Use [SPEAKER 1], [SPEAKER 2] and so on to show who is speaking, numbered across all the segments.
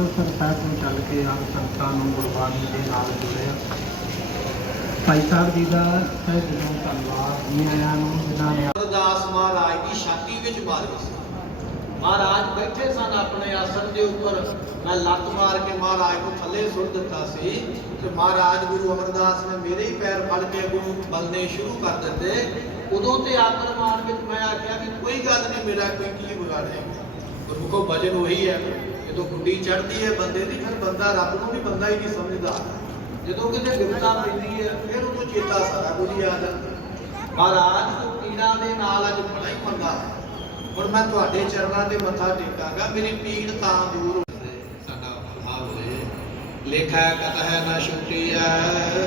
[SPEAKER 1] ਅਮਰਸਰ ਤੋਂ ਚੱਲ ਕੇ ਆਪ ਸੰਤਾਂ ਨੂੰ ਗੁਰਬਾਣੀ ਦੇ ਨਾਲ ਜੋੜਿਆ। ਭਾਈ ਸਾਹਿਬ ਜੀ ਦਾ ਸਹਿ ਦਿਲੋਂ ਧੰਨਵਾਦ। ਜੀ ਆਇਆਂ ਨੂੰ ਜਿਨ੍ਹਾਂ ਨੇ
[SPEAKER 2] ਅਰਦਾਸ ਮਹਾਰਾਜ ਦੀ ਛਾਤੀ ਵਿੱਚ ਮਾਰੀ ਮਹਾਰਾਜ ਬੈਠੇ ਸਨ ਆਪਣੇ ਆਸਣ ਦੇ ਉੱਪਰ। ਮੈਂ ਲੱਤ ਮਾਰ ਕੇ ਮਹਾਰਾਜ ਨੂੰ ਥੱਲੇ ਸੁੱਟ ਦਿੱਤਾ ਸੀ ਤੇ ਮਹਾਰਾਜ ਗੁਰੂ ਅਮਰਦਾਸ ਨੇ ਮੇਰੇ ਹੀ ਪੈਰ ਫੜ ਕੇ ਗੁਰੂ ਬਲਨੇ ਸ਼ੁਰੂ ਕਰ ਦਿੱਤੇ। ਉਦੋਂ ਤੇ ਆਤਮਾਨ ਵਿੱਚ ਮੈਂ ਆਖਿਆ ਵੀ ਕੋਈ ਗੱਲ ਨਹੀਂ, ਮੇਰਾ ਕੋਈ ਕੀ ਵਿਗਾੜਿਆ ਗੁਰੂ ਕੋ ਭਜਨ ਉਹੀ ਹੈ। ਜਦੋਂ ਗੁੱਡੀ ਚੜ੍ਹਦੀ ਹੈ, ਬੰਦੇ ਦੀ ਫਿਰ ਬੰਦਾ ਰੱਬ ਨੂੰ ਵੀ ਬੰਦਾ ਹੀ ਨਹੀਂ ਸਮਝਦਾ। ਜਦੋਂ ਕਿਤੇ ਵਿਪਤਾ ਪੈਂਦੀ ਹੈ, ਫਿਰ ਉਹਨੂੰ ਚੇਤਾ ਸਾਰਾ ਕੁਝ ਹੀ ਆ ਮਹਾਰਾਜ, ਤੋਂ ਦੇ ਨਾਲ ਅੱਜ ਬੜਾ ਹੀ ਪੰਗਾ ਹੈ। ਹੁਣ ਮੈਂ ਤੁਹਾਡੇ ਚਰਨਾਂ ਤੇ ਮੱਥਾ ਟੇਕਾਂਗਾ, ਮੇਰੀ ਪੀੜ ਤਾਂ ਦੂਰ ਹੋ ਜਾਏ ਸਾਡਾ ਭਲਾ ਹੋਏ। ਲੇਖਾ ਕਤ ਹੈ ਨਾ ਛੁੱਟੀਆ ਹਰ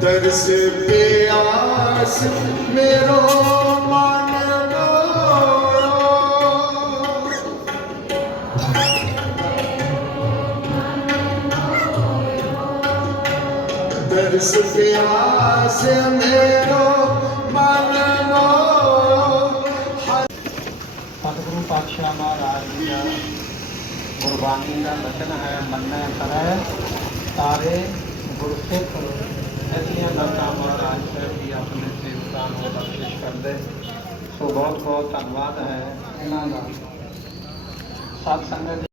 [SPEAKER 3] ਦਰਸ ਪਿਆਸ ਮੇਰੋ ਮਨ ਦਰਸ ਪਿਆਸ ਮੇਰੋ ਮਨ ਮੋਇਆ
[SPEAKER 1] ਸਤਿਗੁਰੂ ਪਾਤਸ਼ਾਹ ਮਹਾਰਾਜ ਜੀ ਦਾ ਗੁਰਬਾਣੀ ਦਾ ਬਚਨ ਹੈ ਮੰਨੈ ਕਰੈ ਤਾਰੇ ਗੁਰਸਿੱਖ ਐਸੀਆਂ ਦਾਤਾਂ ਮਹਾਰਾਜ ਸਾਹਿਬ ਜੀ ਆਪਣੇ ਸੇਵਕਾਂ ਨੂੰ ਬਖਸ਼ਿਸ਼ ਕਰਦੇ ਸੋ ਬਹੁਤ ਬਹੁਤ ਧੰਨਵਾਦ ਹੈ। ਇਹਨਾਂ ਦਾ। ਸਤ ਸੰਗਤ